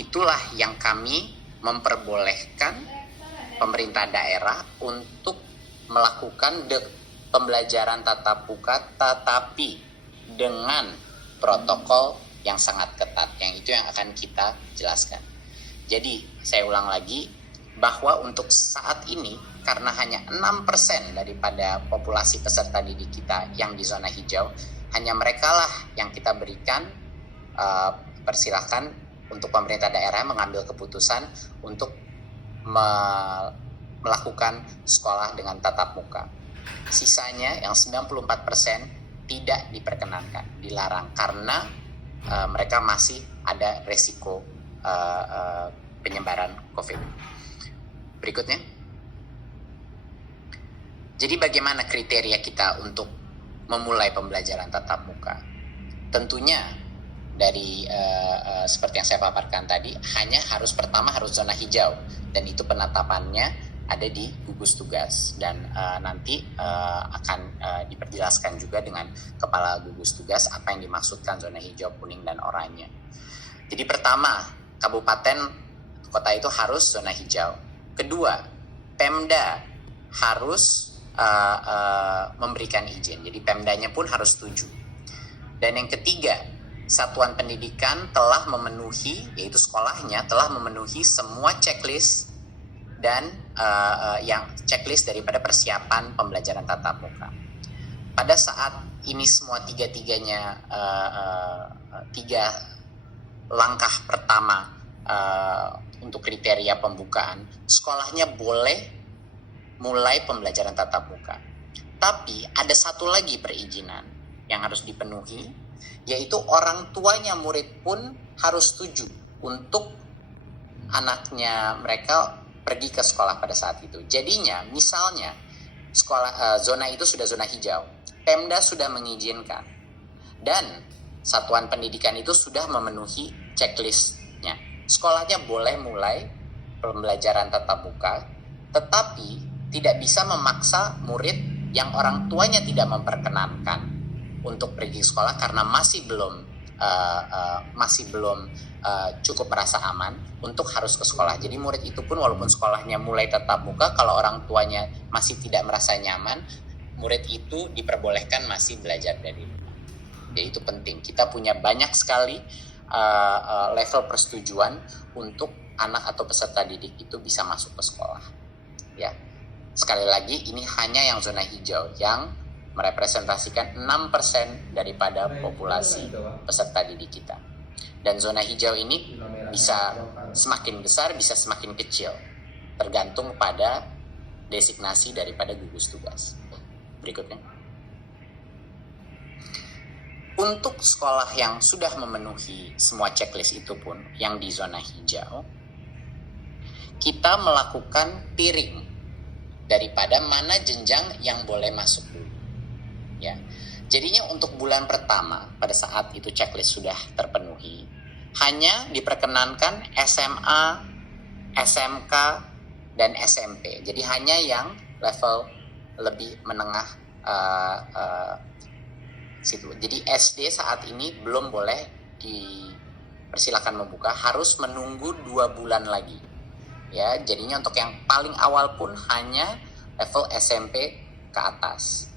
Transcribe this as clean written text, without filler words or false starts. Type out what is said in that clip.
itulah yang kami memperbolehkan pemerintah daerah untuk melakukan pembelajaran tatap muka, tetapi dengan protokol yang sangat ketat. Yang itu yang akan kita jelaskan. Jadi saya ulang lagi bahwa untuk saat ini karena hanya 6% daripada populasi peserta didik kita yang di zona hijau, hanya mereka lah yang kita berikan persilahkan untuk pemerintah daerah mengambil keputusan untuk melakukan sekolah dengan tatap muka. Sisanya yang 94% tidak diperkenankan, dilarang karena mereka masih ada resiko penyebaran COVID. Berikutnya. Jadi bagaimana kriteria kita untuk memulai pembelajaran tatap muka? Tentunya dari seperti yang saya paparkan tadi, pertama harus zona hijau, dan itu penetapannya ada di gugus tugas, dan nanti akan diperjelaskan juga dengan kepala gugus tugas apa yang dimaksudkan zona hijau, kuning, dan oranye. Jadi pertama, kabupaten kota itu harus zona hijau. Kedua, Pemda harus memberikan izin, jadi Pemdanya pun harus setuju. Dan yang ketiga, satuan pendidikan telah memenuhi, yaitu sekolahnya telah memenuhi semua checklist dan yang checklist daripada persiapan pembelajaran tatap muka. Pada saat ini semua tiga langkah pertama untuk kriteria pembukaan, sekolahnya boleh mulai pembelajaran tatap muka. Tapi ada satu lagi perizinan yang harus dipenuhi, yaitu orang tuanya murid pun harus setuju untuk anaknya mereka pergi ke sekolah pada saat itu. Jadinya misalnya zona itu sudah zona hijau, Pemda sudah mengizinkan, dan satuan pendidikan itu sudah memenuhi checklistnya. Sekolahnya boleh mulai pembelajaran tatap muka, tetapi tidak bisa memaksa murid yang orang tuanya tidak memperkenankan untuk pergi ke sekolah karena masih belum cukup merasa aman untuk harus ke sekolah. Jadi murid itu pun walaupun sekolahnya mulai tatap muka, kalau orang tuanya masih tidak merasa nyaman, murid itu diperbolehkan masih belajar dari rumah. Jadi itu penting. Kita punya banyak sekali level persetujuan untuk anak atau peserta didik itu bisa masuk ke sekolah. Ya. Sekali lagi, ini hanya yang zona hijau yang merepresentasikan 6% daripada populasi peserta didik kita. Dan zona hijau ini bisa semakin besar, bisa semakin kecil, tergantung pada designasi daripada gugus tugas. Berikutnya. Untuk sekolah yang sudah memenuhi semua checklist itu pun, yang di zona hijau, kita melakukan tiering daripada mana jenjang yang boleh masuk dulu. Ya. Jadinya untuk bulan pertama pada saat itu checklist sudah terpenuhi, hanya diperkenankan SMA, SMK, dan SMP. Jadi hanya yang level lebih menengah situ. Jadi SD saat ini belum boleh dipersilakan membuka, harus menunggu 2 bulan lagi. Ya, jadinya untuk yang paling awal pun hanya level SMP ke atas.